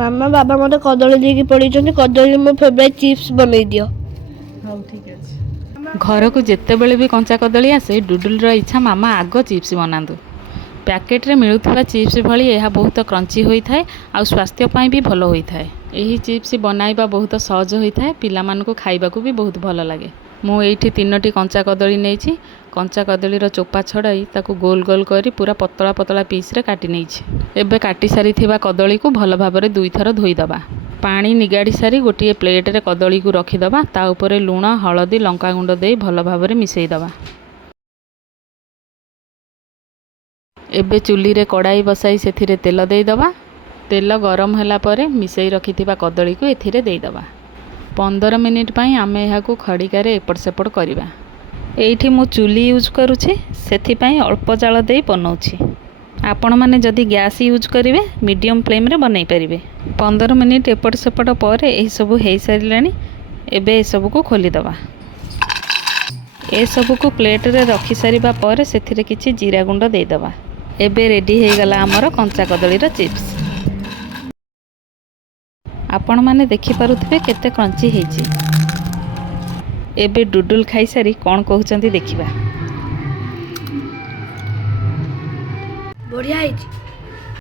ମାମା ବାବା ମୋତେ କଦଳୀ ଦେଇକି ପଳେଇଛନ୍ତି। କଦଳୀ ମୋ ଫେଭରାଇଟ୍ ଚିପ୍ସ ବନେଇ ଦିଅ। ହଉ ଠିକ୍ ଅଛି। ଘରକୁ ଯେତେବେଳେ ବି କଞ୍ଚା କଦଳୀ ଆସେ ଡୁଡୁଲର ଇଚ୍ଛା ମାମା ଆଗ ଚିପ୍ସ ବନାନ୍ତୁ। ପ୍ୟାକେଟରେ ମିଳୁଥିବା ଚିପ୍ସ ଭଳି ଏହା ବହୁତ କ୍ରଞ୍ଚି ହୋଇଥାଏ ଆଉ ସ୍ୱାସ୍ଥ୍ୟ ପାଇଁ ବି ଭଲ ହୋଇଥାଏ। ଏହି ଚିପ୍ସ ବନାଇବା ବହୁତ ସହଜ ହୋଇଥାଏ, ପିଲାମାନଙ୍କୁ ଖାଇବାକୁ ବି ବହୁତ ଭଲ ଲାଗେ। ମୁଁ ଏଇଠି 3ଟି କଞ୍ଚା କଦଳୀ ନେଇଛି। କଞ୍ଚା କଦଳୀର ଚୋପା ଛଡ଼ାଇ ତାକୁ ଗୋଲ ଗୋଲ କରି ପୁରା ପତଳା ପତଳା ପିସ୍ରେ କାଟି ନେଇଛି। ଏବେ କାଟି ସାରିଥିବା କଦଳୀକୁ ଭଲ ଭାବରେ 2 ଥର ଧୋଇଦେବା। ପାଣି ନିଗାଡ଼ି ସାରି ଗୋଟିଏ ପ୍ଲେଟରେ କଦଳୀକୁ ରଖିଦେବା। ତା ଉପରେ ଲୁଣ, ହଳଦୀ, ଲଙ୍କାଗୁଣ୍ଡ ଦେଇ ଭଲ ଭାବରେ ମିଶାଇଦେବା। ଏବେ ଚୁଲିରେ କଡ଼ାଇ ବସାଇ ସେଥିରେ ତେଲ ଦେଇଦେବା। ତେଲ ଗରମ ହେଲା ପରେ ମିଶାଇ ରଖିଥିବା କଦଳୀକୁ ଏଥିରେ ଦେଇଦେବା। 15 ମିନିଟ୍ ପାଇଁ ଆମେ ଏହାକୁ ଖଡ଼ିକାରେ ଏପଟ ସେପଟ କରିବା। ଏଇଠି ମୁଁ ଚୁଲି ୟୁଜ୍ କରୁଛି, ସେଥିପାଇଁ ଅଳ୍ପ ଜାଳ ଦେଇ ବନାଉଛି। ଆପଣମାନେ ଯଦି ଗ୍ୟାସ୍ ୟୁଜ୍ କରିବେ ମିଡ଼ିୟମ୍ ଫ୍ଲେମ୍ରେ ବନେଇ ପାରିବେ। 15 ମିନିଟ୍ ଏପଟ ସେପଟ ପରେ ଏହିସବୁ ହୋଇସାରିଲାଣି। ଏବେ ଏସବୁକୁ ଖୋଲିଦେବା। ଏସବୁକୁ ପ୍ଲେଟରେ ରଖିସାରିବା ପରେ ସେଥିରେ କିଛି ଜିରା ଗୁଣ୍ଡ ଦେଇଦେବା। ଏବେ ରେଡ଼ି ହୋଇଗଲା ଆମର କଞ୍ଚା କଦଳୀର ଚିପ୍ସ। ଆପଣମାନେ ଦେଖିପାରୁଥିବେ କେତେ କ୍ରଞ୍ଚି ହେଇଛି। ଏବେ ଡୁଡୁଲ ଖାଇସାରି କ'ଣ କହୁଛନ୍ତି ଦେଖିବା। ବଢ଼ିଆ ହେଇଛି।